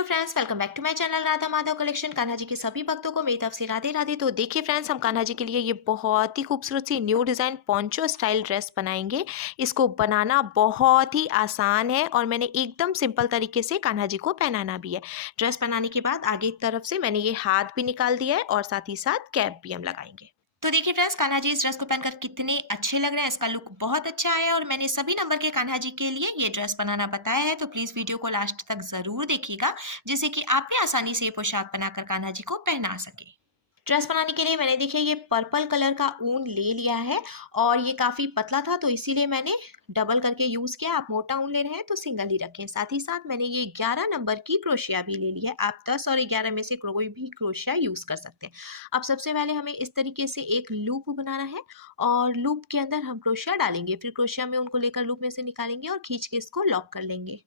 Hello friends, welcome back to my channel Radha Madhav collection. Kanha ji के सभी भक्तों को मेरी तरफ से राधे राधे। तो देखिए फ्रेंड्स, हम कान्हा जी के लिए ये बहुत ही खूबसूरत सी new design poncho style dress बनाएंगे। इसको बनाना बहुत ही आसान है और मैंने एकदम सिंपल तरीके से कान्हा जी को पहनाना भी है। ड्रेस बनाने के बाद आगे की तरफ से मैंने ये हाथ भी निकाल दिया है और साथ ही साथ कैप भी हम लगाएंगे। तो देखिए फ्रेंड्स, कान्हा जी इस ड्रेस को पहनकर कितने अच्छे लग रहे हैं। इसका लुक बहुत अच्छा है और मैंने सभी नंबर के कान्हा जी के लिए ये ड्रेस बनाना बताया है। तो प्लीज वीडियो को लास्ट तक जरूर देखिएगा, जिससे कि आप भी आसानी से ये पोशाक बनाकर कान्हा जी को पहना सके। ड्रेस बनाने के लिए मैंने देखिए ये पर्पल कलर का ऊन ले लिया है और ये काफ़ी पतला था तो इसीलिए मैंने डबल करके यूज़ किया। आप मोटा ऊन ले रहे हैं तो सिंगल ही रखें। साथ ही साथ मैंने ये 11 नंबर की क्रोशिया भी ले ली है। आप 10 और 11 में से कोई भी क्रोशिया यूज़ कर सकते हैं। अब सबसे पहले हमें इस तरीके से एक लूप बनाना है और लूप के अंदर हम क्रोशिया डालेंगे। फिर क्रोशिया में उनको लेकर लूप में से निकालेंगे और खींच के इसको लॉक कर लेंगे।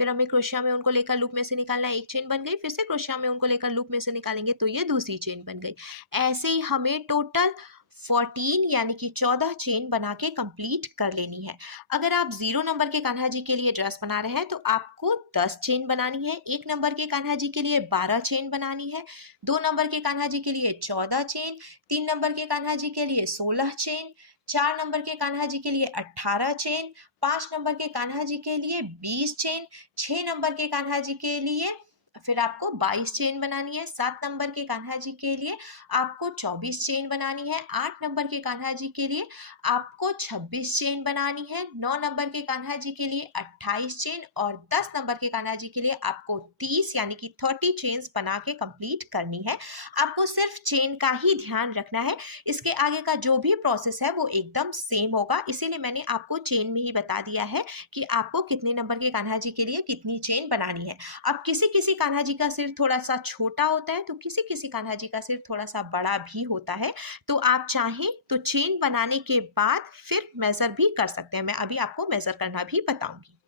फिर हमें क्रोशिया में उनको लेकर लूप में से निकालना है। एक चेन बन गई। फिर से क्रोशिया में उनको लेकर लूप में से निकालेंगे तो ये दूसरी चेन बन गई। ऐसे ही हमें टोटल 14 यानी कि 14 चेन बना के कंप्लीट कर लेनी है। अगर आप 0 नंबर के कान्हा जी के लिए ड्रेस बना रहे हैं तो आपको 10 चेन बनानी है। 1 नंबर के कान्हा जी के लिए 12 चेन बनानी है। 2 नंबर के कान्हा जी के लिए 14 चेन। 3 नंबर के कान्हा जी के लिए 16 चेन। 4 नंबर के कान्हा जी के लिए 18 चेन। 5 नंबर के कान्हा जी के लिए 20 चेन। 6 नंबर के कान्हा जी के लिए फिर आपको 22 चेन बनानी है। 7 नंबर के कान्हा जी के लिए आपको 24 चेन बनानी है। 8 नंबर के कान्हा जी के लिए आपको 26 चेन बनानी है। 9 नंबर के कान्हा जी के लिए 28 चेन और 10 नंबर के कान्हा जी के लिए आपको 30 यानी कि 30 चेन्स बना के कंप्लीट करनी है। आपको सिर्फ चेन का ही ध्यान रखना है। इसके आगे का जो भी प्रोसेस है वो एकदम सेम होगा, इसीलिए मैंने आपको चेन में ही बता दिया है कि आपको कितने नंबर के कान्हा जी के लिए कितनी चेन बनानी है। अब किसी किसी कान्हा जी का सिर थोड़ा सा छोटा होता है तो किसी किसी कान्हा जी का सिर थोड़ा सा बड़ा भी होता है। तो आप चाहें तो चेन बनाने के बाद फिर मेजर भी कर सकते हैं। मैं अभी आपको मेजर करना भी बताऊंगी।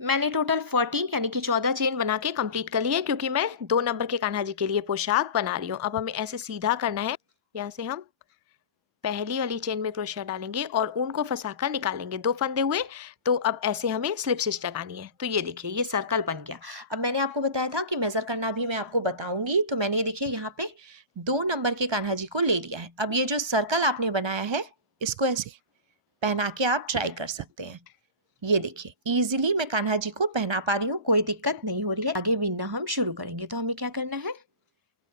मैंने टोटल 14 यानी कि 14 चेन बना के कंप्लीट कर ली है, क्योंकि मैं 2 नंबर के कान्हा जी के लिए पोशाक बना रही हूँ। अब हमें ऐसे सीधा करना है। यहाँ से हम पहली वाली चेन में क्रोशिया डालेंगे और ऊन को फंसाकर निकालेंगे। 2 फंदे हुए तो अब ऐसे हमें स्लिप स्टिच लगानी है। तो ये देखिए ये सर्कल बन गया। अब मैंने आपको बताया था कि मेजर करना भी मैं आपको बताऊंगी। तो मैंने ये देखिए यहाँ पे 2 नंबर के कान्हा जी को ले लिया है। अब ये जो सर्कल आपने बनाया है इसको ऐसे पहना के आप ट्राई कर सकते हैं। ये देखिए इजीली मैं कान्हा जी को पहना पा रही हूँ, कोई दिक्कत नहीं हो रही है। आगे बिनना हम शुरू करेंगे। तो हमें क्या करना है,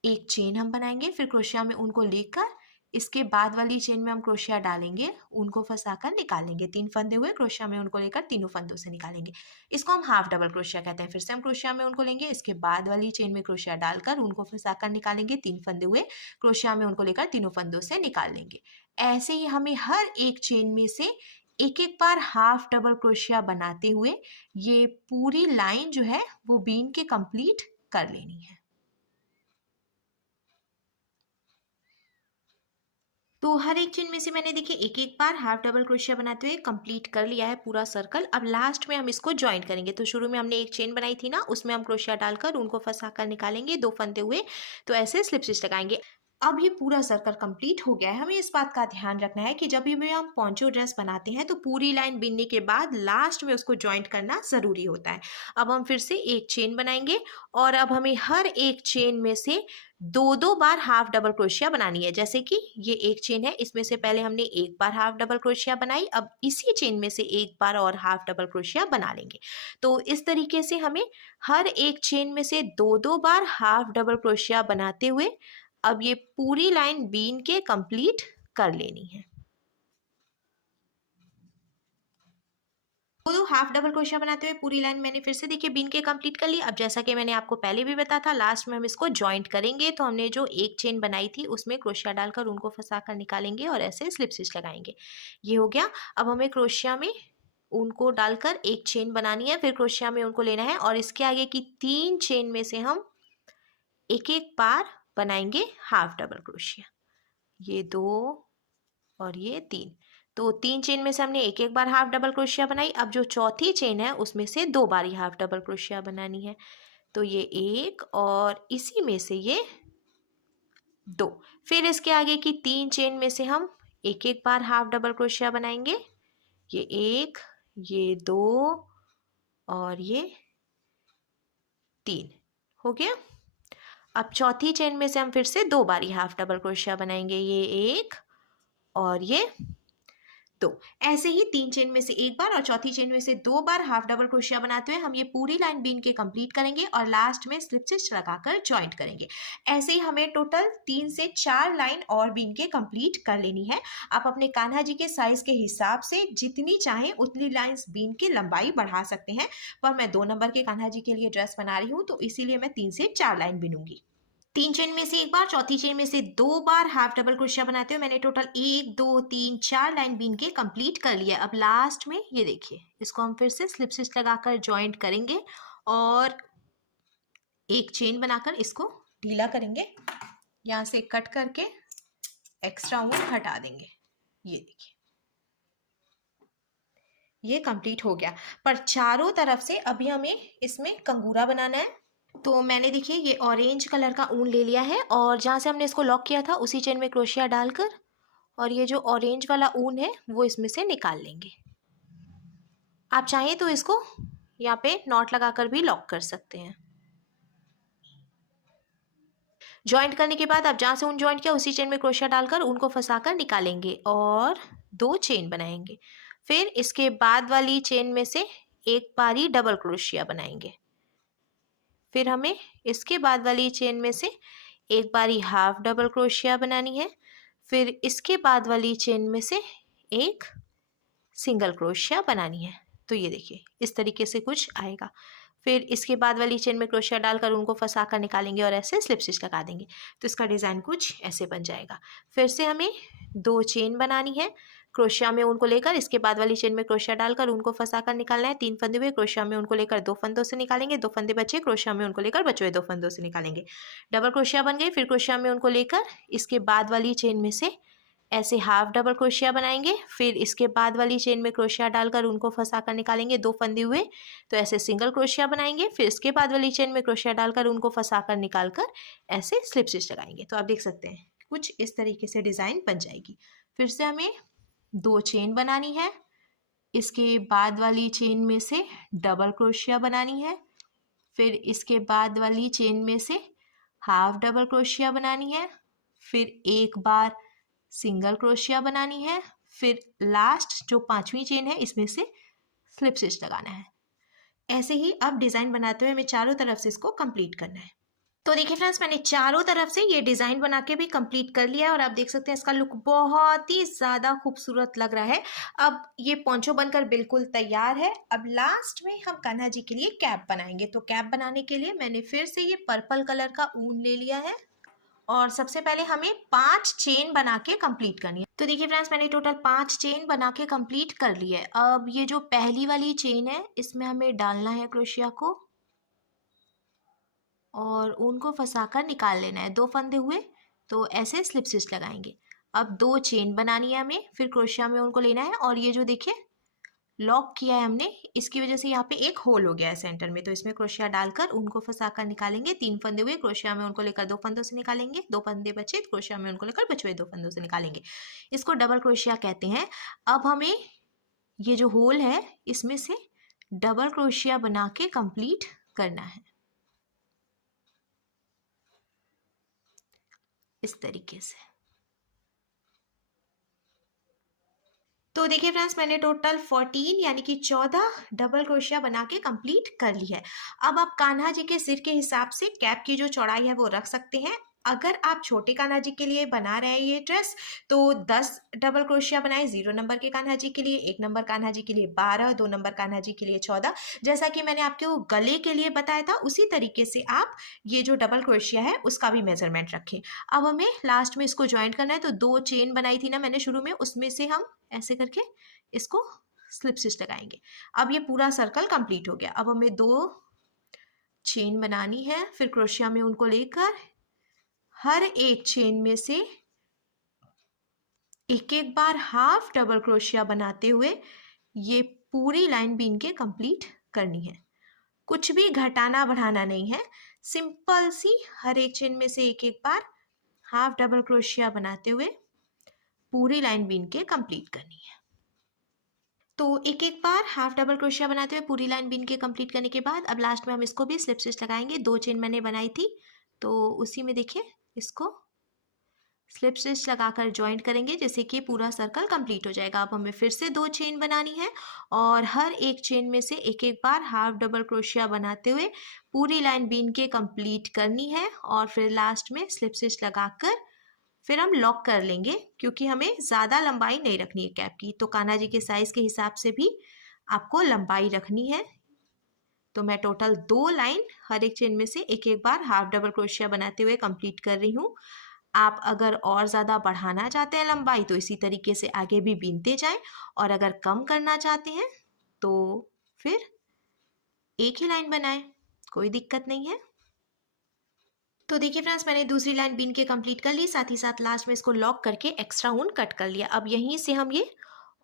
एक चेन हम बनाएंगे, फिर क्रोशिया में उनको लेकर इसके बाद वाली चेन में हम क्रोशिया डालेंगे, उनको फंसाकर निकालेंगे। 3 फंदे हुए, क्रोशिया में उनको लेकर तीनों फंदों से निकालेंगे। इसको हम हाफ डबल क्रोशिया कहते हैं। फिर से हम क्रोशिया में उनको लेंगे, इसके बाद वाली चेन में क्रोशिया डालकर उनको फंसाकर निकालेंगे। 3 फंदे हुए, क्रोशिया में उनको लेकर तीनों फंदों से निकाल लेंगे। ऐसे ही हमें हर एक चेन में से एक एक बार हाफ डबल क्रोशिया बनाते हुए ये पूरी लाइन जो है वो बीन के कंप्लीट कर लेनी है। तो हर एक चेन में से मैंने देखिए एक एक बार हाफ डबल क्रोशिया बनाते हुए कंप्लीट कर लिया है पूरा सर्कल। अब लास्ट में हम इसको ज्वाइंट करेंगे। तो शुरू में हमने एक चेन बनाई थी ना, उसमें हम क्रोशिया डालकर उनको फंसा कर निकालेंगे। 2 फंदे हुए तो ऐसे स्लिप स्टिच लगाएंगे। अब ये पूरा सर्कल कंप्लीट हो गया है। हमें इस बात का ध्यान रखना है कि जब भी हम पोंचो ड्रेस बनाते हैं तो पूरी लाइन बिनने के बाद लास्ट में उसको ज्वाइंट करना ज़रूरी होता है। अब हम फिर से एक चेन बनाएंगे और अब हमें हर एक चेन में से 2-2 बार हाफ डबल क्रोशिया बनानी है। जैसे कि ये एक चेन है, इसमें से पहले हमने एक बार हाफ डबल क्रोशिया बनाई, अब इसी चेन में से एक बार और हाफ डबल क्रोशिया बना लेंगे। तो इस तरीके से हमें हर एक चेन में से 2-2 बार हाफ डबल क्रोशिया बनाते हुए अब ये पूरी लाइन बीन के कंप्लीट कर लेनी है। तो हाफ डबल क्रोशिया बनाते हुए पूरी लाइन मैंने फिर से देखिए बीन के कंप्लीट कर ली। अब जैसा कि मैंने आपको पहले भी बताया था, लास्ट में हम इसको ज्वाइंट करेंगे। तो हमने जो एक चेन बनाई थी उसमें क्रोशिया डालकर उनको फंसा कर निकालेंगे और ऐसे स्लिप स्टिच लगाएंगे। ये हो गया। अब हमें क्रोशिया में उनको डालकर एक चेन बनानी है, फिर क्रोशिया में उनको लेना है और इसके आगे की 3 चेन में से हम एक एक बार बनाएंगे हाफ डबल क्रोशिया। ये 2 और ये 3। तो 3 चेन में से हमने एक एक बार हाफ डबल क्रोशिया बनाई। अब जो चौथी चेन है उसमें से 2 बार ही हाफ डबल क्रोशिया बनानी है। तो ये 1 और इसी में से ये 2। फिर इसके आगे की 3 चेन में से हम एक एक बार हाफ डबल क्रोशिया बनाएंगे। ये 1, ये 2 और ये 3। हो गया। अब चौथी चेन में से हम फिर से 2 बारी हाफ डबल क्रोशिया बनाएंगे, ये एक और ये दो। ऐसे ही 3 चेन में से एक बार और चौथी चेन में से 2 बार हाफ डबल क्रोशिया बनाते हुए हम ये पूरी लाइन बीन के कंप्लीट करेंगे और लास्ट में स्लिप स्टिच लगाकर ज्वाइंट करेंगे। ऐसे ही हमें टोटल 3 से 4 लाइन और बीन के कंप्लीट कर लेनी है। आप अपने कान्हा जी के साइज के हिसाब से जितनी चाहें उतनी लाइंस बीन की लंबाई बढ़ा सकते हैं, पर मैं 2 नंबर के कान्हा जी के लिए ड्रेस बना रही हूँ तो इसीलिए मैं 3 से 4 लाइन बिनूंगी। 3 चेन में से एक बार, चौथी चेन में से 2 बार हाफ डबल क्रोशिया बनाते हुए मैंने टोटल 1 2 3 4 लाइन बीन के कंप्लीट कर लिया। अब लास्ट में ये देखिए, इसको हम फिर से स्लिप स्टिच लगाकर ज्वाइंट करेंगे और एक चेन बनाकर इसको ढीला करेंगे। यहाँ से कट करके एक्स्ट्रा ऊन हटा देंगे। ये देखिए, ये कंप्लीट हो गया। पर चारों तरफ से अभी हमें इसमें कंगूरा बनाना है। तो मैंने देखिए ये ऑरेंज कलर का ऊन ले लिया है और जहाँ से हमने इसको लॉक किया था उसी चेन में क्रोशिया डालकर और ये जो ऑरेंज वाला ऊन है वो इसमें से निकाल लेंगे। आप चाहें तो इसको यहाँ पे नॉट लगाकर भी लॉक कर सकते हैं। ज्वाइंट करने के बाद आप जहाँ से ऊन ज्वाइंट किया उसी चेन में क्रोशिया डालकर ऊन को फंसाकर निकालेंगे और 2 चेन बनाएंगे। फिर इसके बाद वाली चेन में से एक बारी डबल क्रोशिया बनाएंगे। फिर हमें इसके बाद वाली चेन में से एक बारी हाफ डबल क्रोशिया बनानी है। फिर इसके बाद वाली चेन में से एक सिंगल क्रोशिया बनानी है। तो ये देखिए इस तरीके से कुछ आएगा। फिर इसके बाद वाली चेन में क्रोशिया डालकर उनको फंसा कर निकालेंगे और ऐसे स्लिप स्टिच लगा देंगे तो इसका डिज़ाइन कुछ ऐसे बन जाएगा। फिर से हमें 2 चेन बनानी है। क्रोशिया में उनको लेकर इसके बाद वाली चेन में क्रोशिया डालकर उनको फंसा कर निकालना है। 3 फंदे हुए क्रोशिया में उनको लेकर 2 फंदों से निकालेंगे। 2 फंदे बचे क्रोशिया में उनको लेकर बचे हुए 2 फंदों से निकालेंगे। डबल क्रोशिया बन गई। फिर क्रोशिया में उनको लेकर इसके बाद वाली चेन में से ऐसे हाफ डबल क्रोशिया बनाएंगे। फिर इसके बाद वाली चेन में क्रोशिया डालकर उनको फंसा कर निकालेंगे। 2 फंदे हुए तो ऐसे सिंगल क्रोशिया बनाएंगे। फिर इसके बाद वाली चेन में क्रोशिया डालकर उनको फंसा कर निकाल कर ऐसे स्लिप स्टिच लगाएंगे। तो आप देख सकते हैं कुछ इस तरीके से डिज़ाइन बन जाएगी। फिर से हमें 2 चेन बनानी है। इसके बाद वाली चेन में से डबल क्रोशिया बनानी है। फिर इसके बाद वाली चेन में से हाफ डबल क्रोशिया बनानी है। फिर एक बार सिंगल क्रोशिया बनानी है। फिर लास्ट जो 5वीं चेन है इसमें से स्लिप स्टिच लगाना है। ऐसे ही अब डिज़ाइन बनाते हुए हमें चारों तरफ से इसको कंप्लीट करना है। तो देखिए फ्रेंड्स, मैंने चारों तरफ से ये डिज़ाइन बना के भी कंप्लीट कर लिया है और आप देख सकते हैं इसका लुक बहुत ही ज़्यादा खूबसूरत लग रहा है। अब ये पोंचो बनकर बिल्कुल तैयार है। अब लास्ट में हम कान्हा जी के लिए कैप बनाएंगे। तो कैप बनाने के लिए मैंने फिर से ये पर्पल कलर का ऊन ले लिया है और सबसे पहले हमें 5 चेन बना के कंप्लीट करनी है। तो देखिए फ्रेंड्स, मैंने टोटल 5 चेन बना के कंप्लीट कर ली है। अब ये जो पहली वाली चेन है इसमें हमें डालना है क्रोशिया को और ऊन को फंसाकर निकाल लेना है। 2 फंदे हुए तो ऐसे स्लिप स्टिच लगाएंगे। अब 2 चेन बनानी है हमें। फिर क्रोशिया में उनको लेना है और ये जो देखिए लॉक किया है हमने, इसकी वजह से यहाँ पे एक होल हो गया है सेंटर में। तो इसमें क्रोशिया डालकर उनको फंसाकर निकालेंगे। 3 फंदे हुए क्रोशिया में उनको लेकर 2 फंदों से निकालेंगे। 2 फंदे बचे क्रोशिया में उनको लेकर बचे हुए 2 फंदों से निकालेंगे। इसको डबल क्रोशिया कहते हैं। अब हमें ये जो होल है इसमें से डबल क्रोशिया बना के कंप्लीट करना है इस तरीके से। तो देखिए फ्रेंड्स, मैंने टोटल 14 यानी कि 14 डबल क्रोशिया बना के कंप्लीट कर ली है। अब आप कान्हा जी के सिर के हिसाब से कैप की जो चौड़ाई है वो रख सकते हैं। अगर आप छोटे कान्हा जी के लिए बना रहे हैं ये ड्रेस तो 10 डबल क्रोशिया बनाएं। 0 नंबर के कान्हा जी के लिए, 1 नंबर कान्हा जी के लिए 12, 2 नंबर कान्हा जी के लिए 14। जैसा कि मैंने आपको गले के लिए बताया था उसी तरीके से आप ये जो डबल क्रोशिया है उसका भी मेजरमेंट रखें। अब हमें लास्ट में इसको ज्वाइंट करना है। तो 2 चेन बनाई थी ना मैंने शुरू में, उसमें से हम ऐसे करके इसको स्लिप स्टिच लगाएंगे। अब ये पूरा सर्कल कंप्लीट हो गया। अब हमें 2 चेन बनानी है। फिर क्रोशिया में उनको लेकर हर एक चेन में से एक एक बार हाफ डबल क्रोशिया बनाते हुए ये पूरी लाइन बीन के कंप्लीट करनी है। कुछ भी घटाना बढ़ाना नहीं है, सिंपल सी हर एक चेन में से एक एक बार हाफ डबल क्रोशिया बनाते हुए पूरी लाइन बीन के कंप्लीट करनी है। तो एक एक बार हाफ डबल क्रोशिया बनाते हुए पूरी लाइन बीन के कंप्लीट करने के बाद अब लास्ट में हम इसको भी स्लिप स्टिच लगाएंगे। 2 चेन मैंने बनाई थी तो उसी में देखिए इसको स्लिप स्टिच लगाकर ज्वाइंट करेंगे जिससे कि पूरा सर्कल कंप्लीट हो जाएगा। अब हमें फिर से 2 चेन बनानी है और हर एक चेन में से एक एक बार हाफ डबल क्रोशिया बनाते हुए पूरी लाइन बीन के कंप्लीट करनी है और फिर लास्ट में स्लिप स्टिच लगाकर फिर हम लॉक कर लेंगे क्योंकि हमें ज़्यादा लंबाई नहीं रखनी है कैप की। तो कान्हा जी के साइज़ के हिसाब से भी आपको लंबाई रखनी है। तो मैं टोटल 2 लाइन हर एक चेन में से एक एक बार हाफ डबल क्रोशिया बनाते हुए कंप्लीट कर रही हूँ। आप अगर और ज़्यादा बढ़ाना चाहते हैं लंबाई तो इसी तरीके से आगे भी बीनते जाएं और अगर कम करना चाहते हैं तो फिर एक ही लाइन बनाएं, कोई दिक्कत नहीं है। तो देखिए फ्रेंड्स मैंने दूसरी लाइन बीन के कंप्लीट कर ली, साथ ही साथ लास्ट में इसको लॉक करके एक्स्ट्रा ऊन कट कर लिया। अब यहीं से हम ये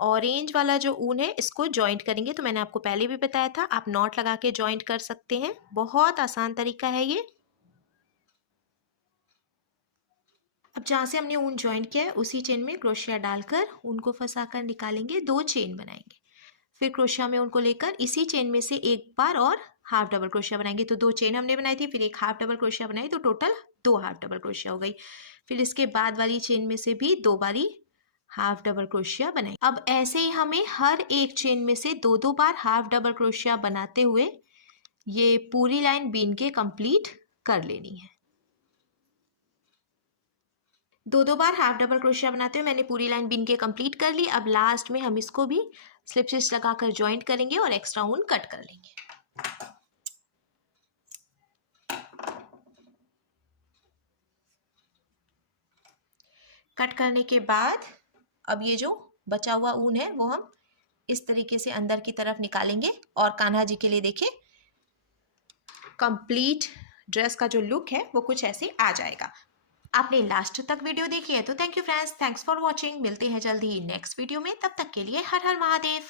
ऑरेंज वाला जो ऊन है इसको जॉइंट करेंगे। तो मैंने आपको पहले भी बताया था आप नॉट लगा के जॉइंट कर सकते हैं, बहुत आसान तरीका है ये। अब जहाँ से हमने ऊन जॉइंट किया है उसी चेन में क्रोशिया डालकर ऊन को फंसाकर निकालेंगे, 2 चेन बनाएंगे। फिर क्रोशिया में ऊन को लेकर इसी चेन में से एक बार और हाफ डबल क्रोशिया बनाएंगे। तो 2 चेन हमने बनाई थी फिर एक हाफ डबल क्रोशिया बनाई तो टोटल 2 हाफ डबल क्रोशिया हो गई। फिर इसके बाद वाली चेन में से भी 2 बारी हाफ डबल क्रोशिया बनाएंगे। अब ऐसे ही हमें हर एक चेन में से 2-2 बार हाफ डबल क्रोशिया बनाते हुए ये पूरी लाइन बीन के कंप्लीट कर लेनी है। 2-2 बार हाफ डबल क्रोशिया बनाते हुए मैंने पूरी लाइन बीन के कंप्लीट कर ली। अब लास्ट में हम इसको भी स्लिप स्टिच लगाकर ज्वाइंट करेंगे और एक्स्ट्रा ऊन कट कर लेंगे। कट करने के बाद अब ये जो बचा हुआ ऊन है वो हम इस तरीके से अंदर की तरफ निकालेंगे और कान्हा जी के लिए देखिए कंप्लीट ड्रेस का जो लुक है वो कुछ ऐसे आ जाएगा। आपने लास्ट तक वीडियो देखी है तो thank you friends, thanks for watching. मिलते हैं जल्दी नेक्स्ट वीडियो में, तब तक के लिए हर हर महादेव।